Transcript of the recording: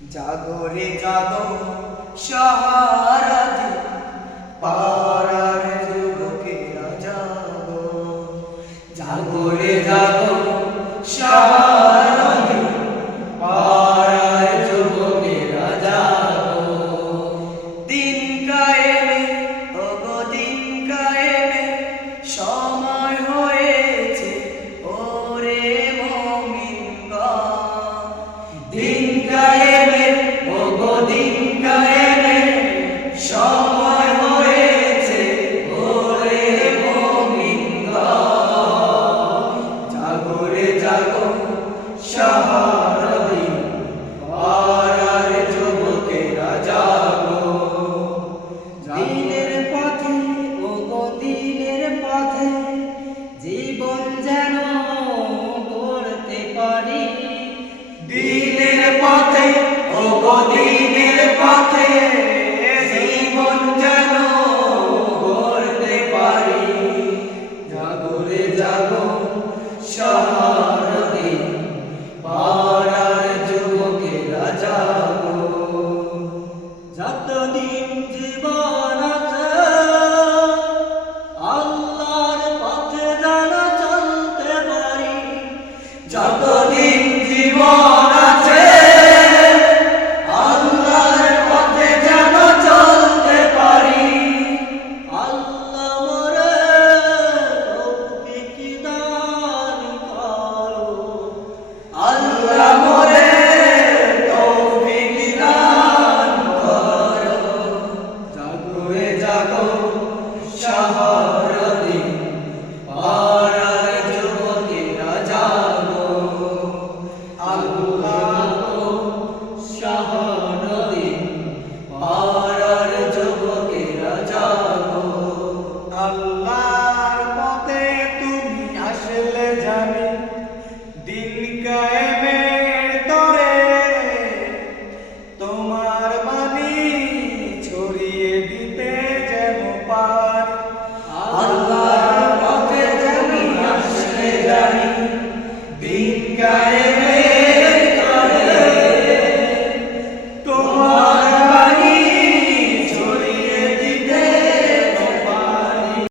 জাগরে জাগো সাহারা দে, পাড়ার যুবকেরা জাগো। জাগরে জাগো সাহারা দে, পাড়ার যুবকেরা জাগো। দিন কায়েমে, ওগো দিন কায়েমে সময় হয়েছে, ওরে মুমিনগণ। দিন কায়েমে, ওগো দিন কায়েমে সময় হয়েছে, ওরে মুমিনগণ। জাগরে জাগো সাহারা দে, পাড়ার যুবকেরা জাগো। দিনের পথে, ওগো দিনের পথে জীবন যেন গড়তে পারি। দিনের পথে, ওগো দিনের পথে